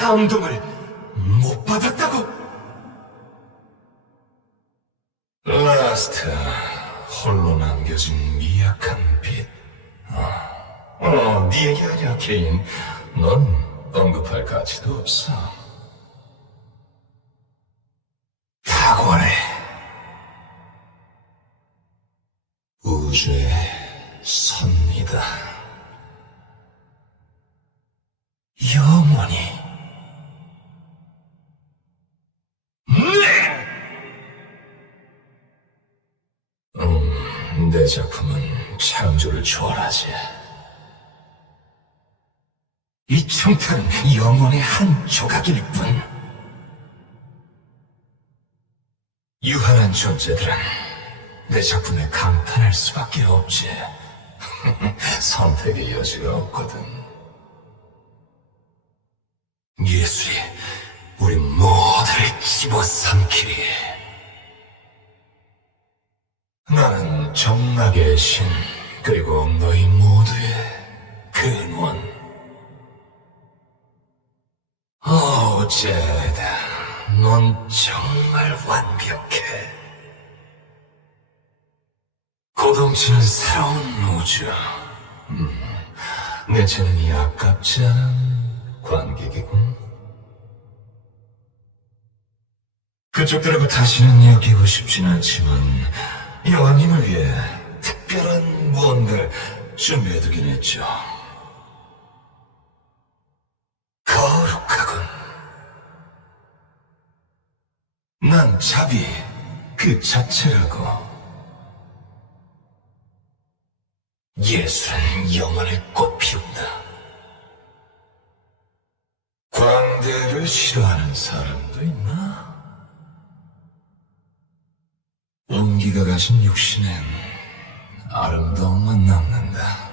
감동을 못 받았다고? 라스트, 홀로 남겨진 미약한 빛. 어, 어, 네 얘기 아니야, 케인. 넌 언급할 가치도 없어. 탁월해. 우주의 선이다. 영원히. 작품은 창조를 초월하지. 이 청탄은 영혼의 한 조각일 뿐. 유한한 존재들은 내 작품에 감탄할 수밖에 없지. 선택의 여지가 없거든. 예술이 우리 모두를 집어삼키리. 나는 정락의 신, 그리고 너희 모두의 근원. 오, 제다, 넌 정말 완벽해. 고동치는 새로운 우주. 음, 내 재능이 아깝지 않은 관객이군. 그쪽들하고 다시는 여기고 싶진 않지만 여왕님을 위해 특별한 무언가를 준비해두긴 했죠. 거룩하군. 난 자비 그 자체라고. 예술은 영혼을 꽃피운다. 광대를 싫어하는 사람도 있나? 온기가 가신 육신엔 아름다움만 남는다.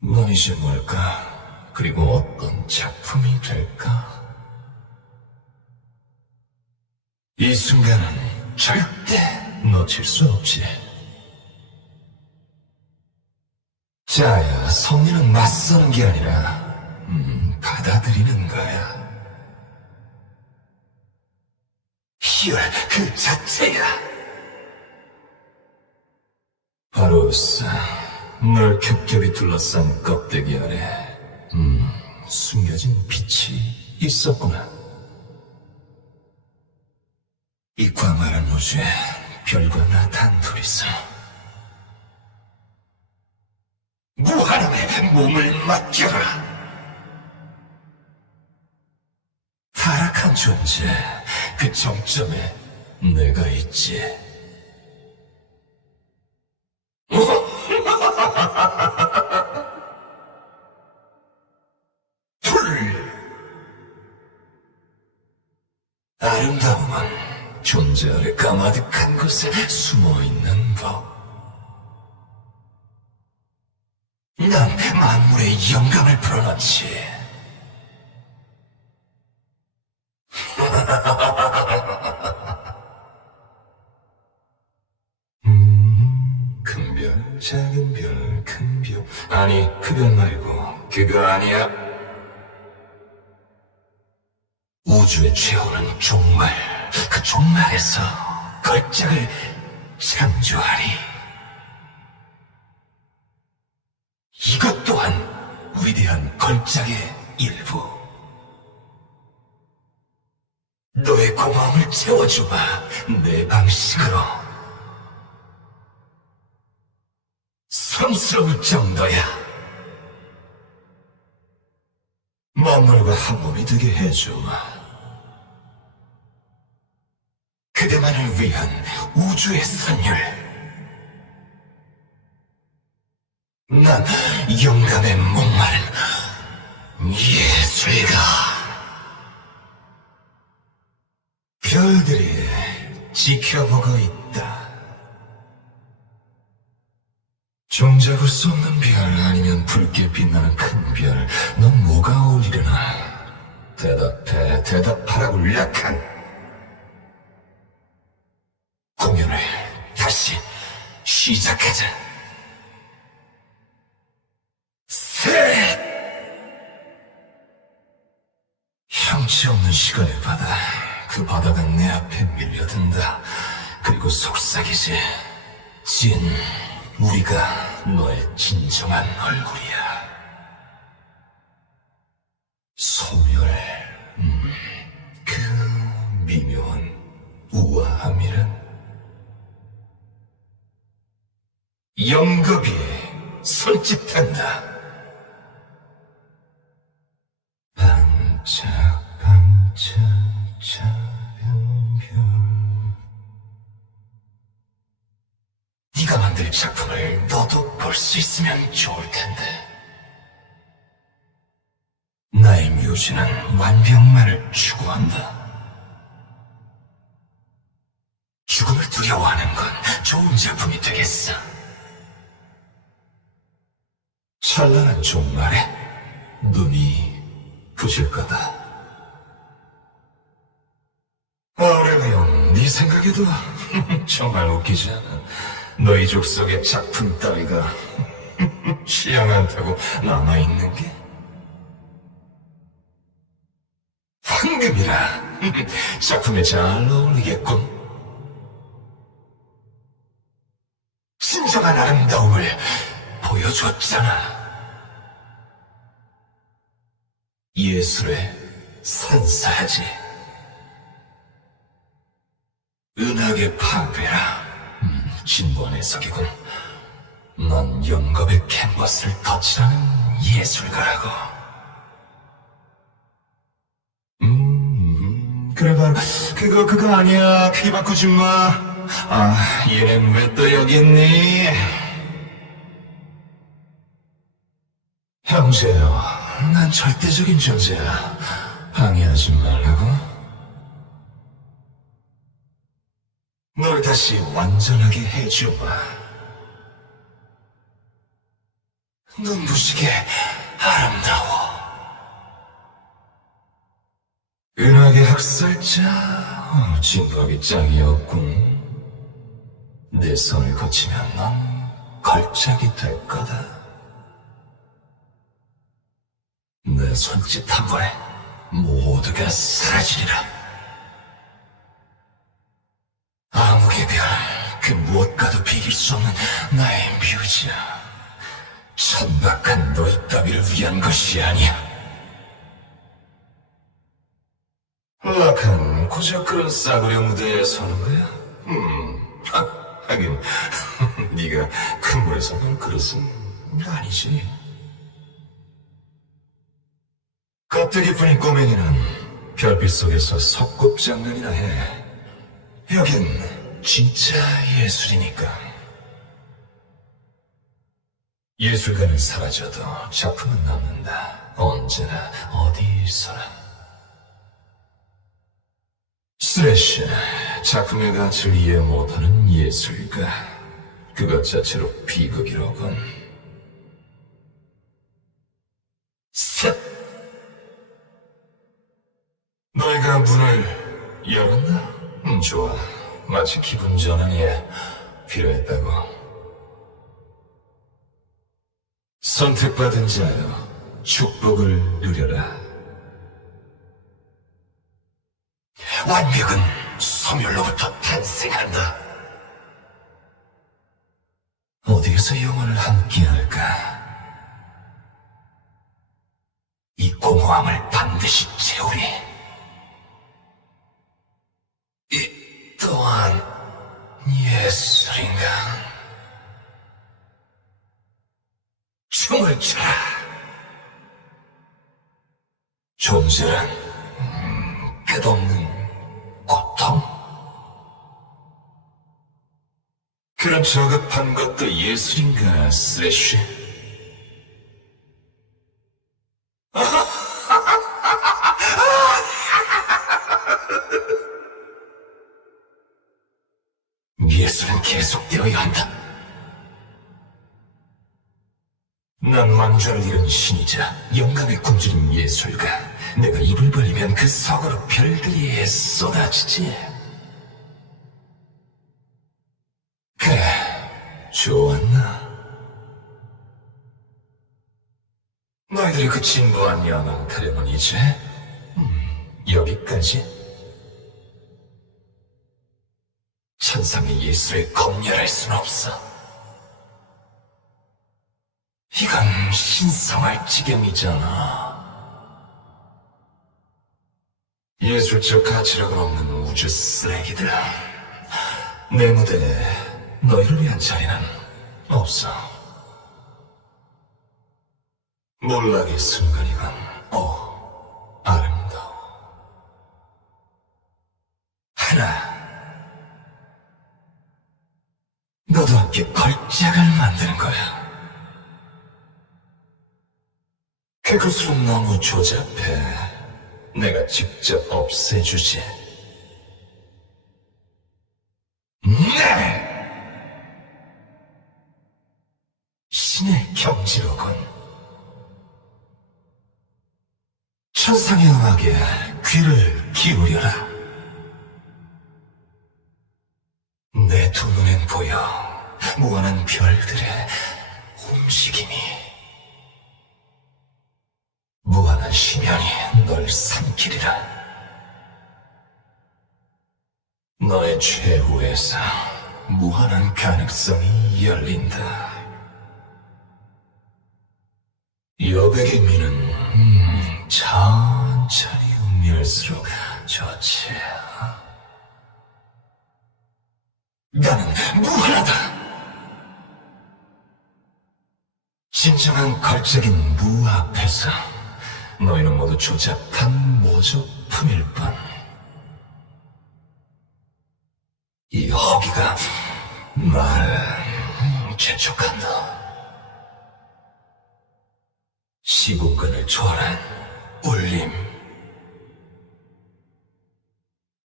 넌 이제 뭘까? 그리고 어떤 작품이 될까? 이 순간은 절대 놓칠 수 없지. 자야, 성리는 맞서는 게 아니라, 음, 받아들이는 거야. 희열 그 자체야. 바로스, 널 겹겹이 둘러싼 껍데기 아래, 음, 숨겨진 빛이 있었구나. 이 광활한 우주에 별과 나 단둘이서 무한함에 몸을 맡겨라. 타락한 존재, 그 정점에 내가 있지. 불! 아름다움은 존재 아래 까마득한 곳에 숨어 있는 법. 난 만물의 영감을 불어넣지. 아니, 그별 말고, 그거 아니야. 우주의 최후는 종말, 그 종말에서 걸작을 창조하리. 이것 또한 위대한 걸작의 일부. 너의 고마움을 채워주마, 내 방식으로. 성스러울 정도야. 만물과 한 몸이 되게 해주마. 그대만을 위한 우주의 선율. 난 영감에 목마른 예술가. 별들이 지켜보고 있다. 종잡을 수 없는 별 아니면 붉게 빛나는 큰 별, 넌 뭐가 어울리려나? 대답해, 대답하라고 약한. 공연을 다시 시작하자. 셋! 정치 없는 시간의 바다. 그 바다가 내 앞에 밀려든다. 그리고 속삭이지. 진, 우리가 너의 진정한 얼굴이야. 소멸, 음, 그 미묘한 우아함이란 영겁이 손짓한다. 수 있으면 좋을 텐데 나의 묘지는 완벽만을 추구한다 죽음을 두려워하는 건 좋은 작품이 되겠어 찬란한 종말에 눈이 부실 거다. 아우레리온, 네 생각에도 정말 웃기지 않아. 너희 족속의 작품 따위가 않다고 남아있는 게? 황금이라 작품에 잘 어울리겠군. 진정한 아름다움을 보여줬잖아. 예술에 선사하지. 은하계 파괴라. 음, 진부한 해석이군. 넌 영겁의 캔버스를 터치하는 예술가라고. 음, 그래 바로 그거 그거 아니야. 귀 바꾸지 마. 아, 얘는 왜 또 여기 있니? 형제요, 난 절대적인 존재야. 방해하지 말라고. 널 다시 완전하게 해주마. 눈부시게 아름다워. 은하계 학살자, 어, 진부하기 짱이었군. 내 손을 거치면 넌 걸작이 될 거다. 내 손짓 한 번에 모두가 사라지리라. 아무개 별, 그 무엇과도 비길 수 없는 나의 뮤지야. 천박한 너희 따위를 위한 것이 아니야. 락한 고작 그런 싸구려 무대에 서는 거야? 음, 하, 하긴 네가 큰 물에 서는 그릇은 아니지. 껍데기 뿐인 꼬맹이는 별빛 속에서 석급장난이나 해. 여긴 진짜 예술이니까. 예술가는 사라져도 작품은 남는다. 언제나 어디서나. 스레쉬, 작품의 가치를 이해 못하는 예술가. 그것 자체로 비극이로군. 셋! 너희가 문을 열었나? 음, 좋아. 마치 기분 전환이 필요했다고. 선택받은 자여, 축복을 누려라. 완벽은 소멸로부터 탄생한다. 어디에서 영혼을 함께할까? 이 공허함을 반드시 채우리. 또한 예술인가? 춤을 춰라. 존재란 음, 끝없는 고통? 그런 저급한 것도 예술인가, 스레쉬? 신이자 영감의 굶주린 예술가. 내가 입을 벌리면 그 속으로 별들이 쏟아지지. 그래, 좋았나? 너희들이 그 진부한 야망 타령은 이제 음, 여기까지? 천상의 예술에 검열할 순 없어. 이건 신성할 지경이잖아. 예술적 가치력은 없는 우주 쓰레기들. 내 무대에 너희를 위한 자리는 없어. 몰락의 순간이건, 오, 아름다워. 하나. 너도 함께 걸작을 만드는 거야. 그것으로 너무 조잡해. 내가 직접 없애주지. 네! 신의 경지로군. 천상의 음악에 귀를 기울여라. 내 두 눈엔 보여 무한한 별들의 움직임이 무한한 심연이 널 삼키리라. 너의 최후에서 무한한 가능성이 열린다. 여백의 미는 음, 천천히 음미할수록 좋지. 나는 무한하다. 진정한 걸작인 무 앞에서 너희는 모두 조잡한 모조품일 뿐. 이 허기가 날 재촉한다. 시공간을 초월한 울림.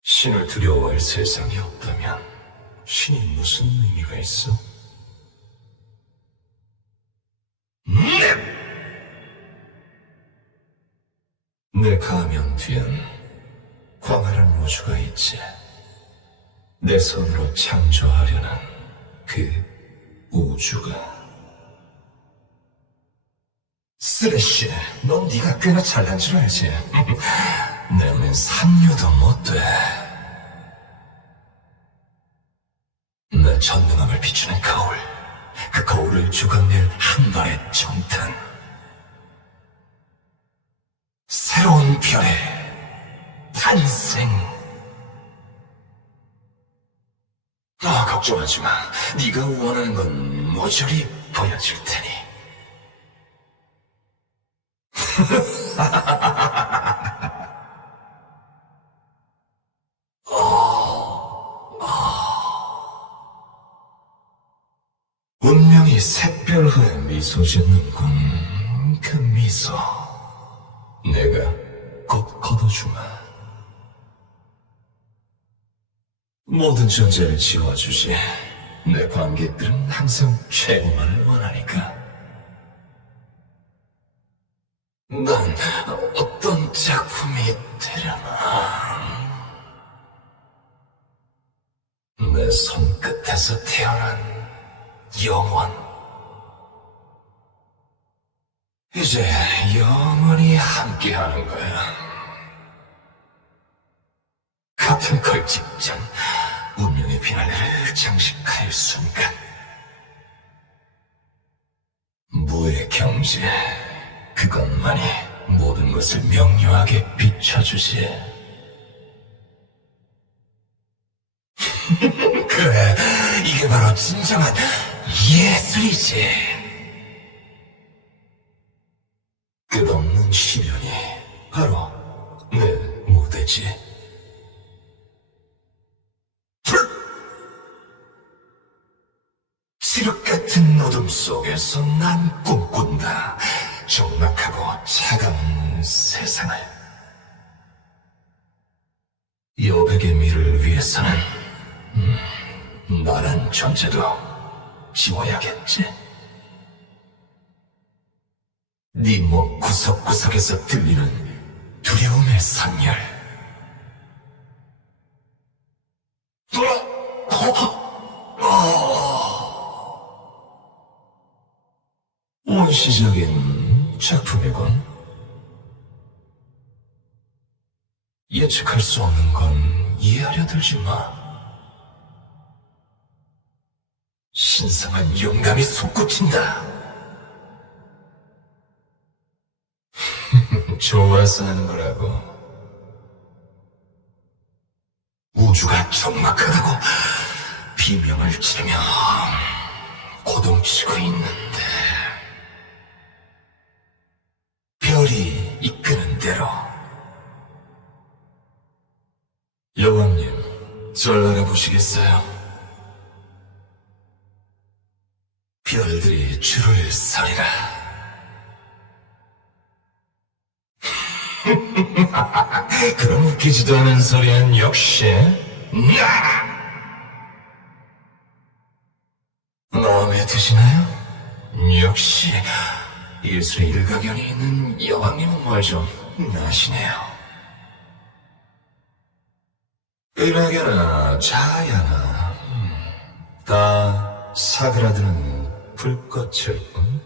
신을 두려워할 세상이 없다면 신이 무슨 의미가 있어? 내 가면 뒤엔 광활한 우주가 있지. 내 손으로 창조하려는 그 우주가. 쓰레쉬, 넌 네가 꽤나 잘난 줄 알지? 내 눈엔 삼류도 못 돼. 내 전능함을 비추는 거울. 그 거울을 주강낼 한 발의 정탄. 새로운 별의 탄생. 아, 걱정하지 마. 네가 원하는 건 모조리 보여줄 테니. 운명이 샛별 후에 미소 짓는군. 그 미소. 내가 곧 거둬주마. 모든 존재를 지워주지. 내 관객들은 항상 최고만을 원하니까. 난 어떤 작품이 되려나. 내 손끝에서 태어난 영원. 이제 영원히 함께하는 거야. 같은 걸 직전 운명의 비난을 장식할 순간. 무의 경제, 그것만이 모든 것을 명료하게 비춰주지. 그래, 이게 바로 진정한 예술이지. 속에서 난 꿈꾼다. 적막하고 차가운 세상을. 여백의 미를 위해서는 음, 나란 존재도 지워야겠지. 네몸 구석구석에서 들리는 두려움의 선열. 원시적인 작품이군. 예측할 수 없는 건 이해하려 들지 마. 신성한 영감이 솟구친다. 좋아서 하는 거라고. 우주가 적막하다고 비명을 지르며 고동치고 있는 절 알아보시겠어요? 별들이 줄을 서리라 그런 웃기지도 않은 소리는 역시 나! 마음에 드시나요? 역시 일수의 일가견이 있는 여왕님은 뭘좀 아시네요. 일하게나 자야나 음, 다 사그라드는 불꽃일 뿐.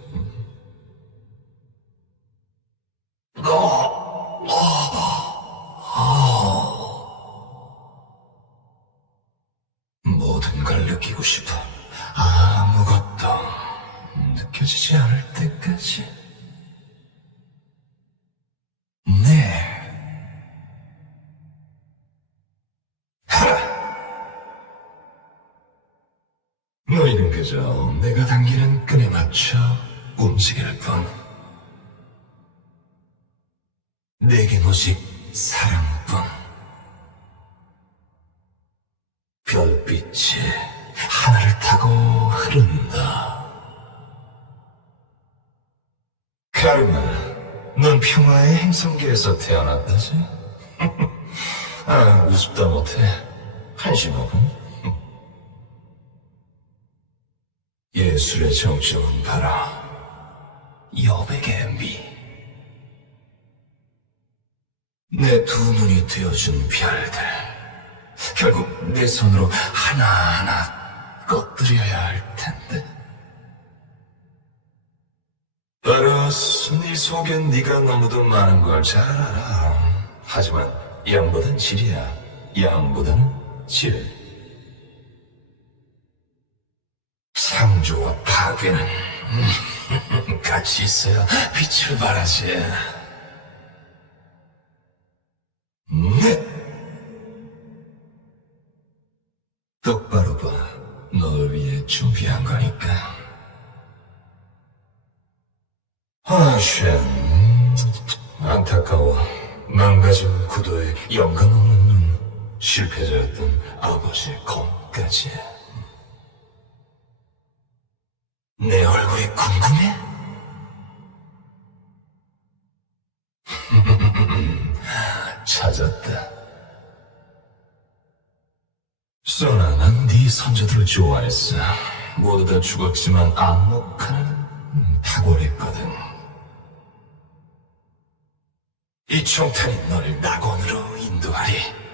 내겐 오직 사랑뿐. 별빛이 하늘을 타고 흐른다. 카르마, 넌 평화의 행성계에서 태어났다지? 아, 우습다 못해. 한심하군. 예술의 정점은 바로 여백의 미. 내 두 눈이 되어준 별들. 결국 내 손으로 하나하나 꺼뜨려야 할 텐데. 바로스, 네 속엔 네가 너무도 많은 걸 잘 알아. 하지만 양보단 질이야. 양보다는 질. 창조와 파괴는 음, 같이 있어야 빛을 발하지. 영감 없는 눈. 실패자였던 아버지의 검까지. 내 얼굴이 궁금해? 찾았다. 소나, 난네 선조들을 좋아했어. 모두 다 죽었지만 안목하는 음, 탁월했거든. 이 총탄이 널 낙원으로 인도하리.